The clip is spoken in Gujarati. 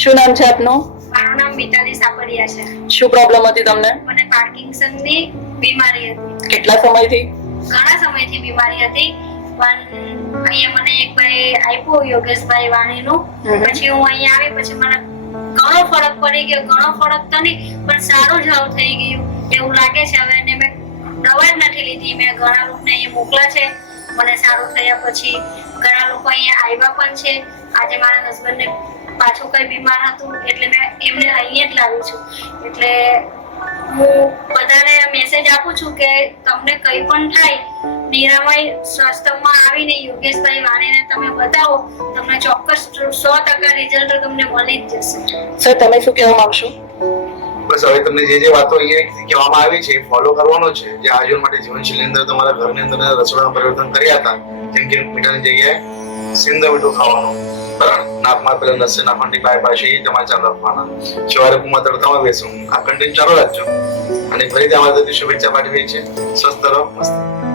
શું નામ છે આપનું? મારું નામ મિતાલી સાપડિયા છે. શું પ્રોબ્લેમ હતી તમને? મને પાર્કિન્સનની બીમારી હતી. કેટલા સમયથી? ઘણા સમયથી બીમારી હતી પણ અહીંયા મને એક ભાઈ આપ્યો યોગેશભાઈ વાણીનું. નું પછી હું અહીંયા આવી પછી મને ઘણો ફરક પડી ગયો ઘણો ફરક તો નહીં પણ સારું જ હાવ થઈ ગયું. એવું લાગે છે હવે એને મેં દવા જ નથી લીધી. મેં ઘણા લોકોને અહીંયા મોકલા છે. મને સારું થયા પછી ઘણા લોકો અહીંયા આવ્યા પણ છે. આજે મારા હસબન્ડને પાછું કઈ બીમાર હતું એટલે મેં એમને અહીંયા જ લાવી છું. એટલે હું બધાને મેસેજ આપું છું કે તમને કંઈ પણ થાય, નિરામય સ્વાસ્થ્યમાં આવીને યોગેશભાઈ વાણીને તમે બતાવો, તમને ચોક્કસ સો ટકા રિઝલ્ટ તમને મળી જ જશે. સર તમે શું કહેવા માંગશો? બસ હવે તમને જે જે વાતો અહીંયા કહેવામાં આવી છે ફોલો કરવાનો છે, જે આયોજન માટે જીવનશૈલી અંદર તમારા ઘરની અંદર રસોડામાં પરિવર્તન કર્યા હતા, જેમ કે મીઠાની જગ્યાએ સિંધો મીઠું ખાવાનું. બરાબર? નાકમાં પેલા નસે નાખવાની, પાય પાસે એ તમારે ચાલુ રાખવાના. સવારે કુમા તડકામાં બેસવું. આ કન્ટેન્ટ ચાલુ રાખજો. અને ફરીથી અમારા તરફથી શુભેચ્છા પાઠવી છે. સ્વસ્થ રહો, મસ્ત.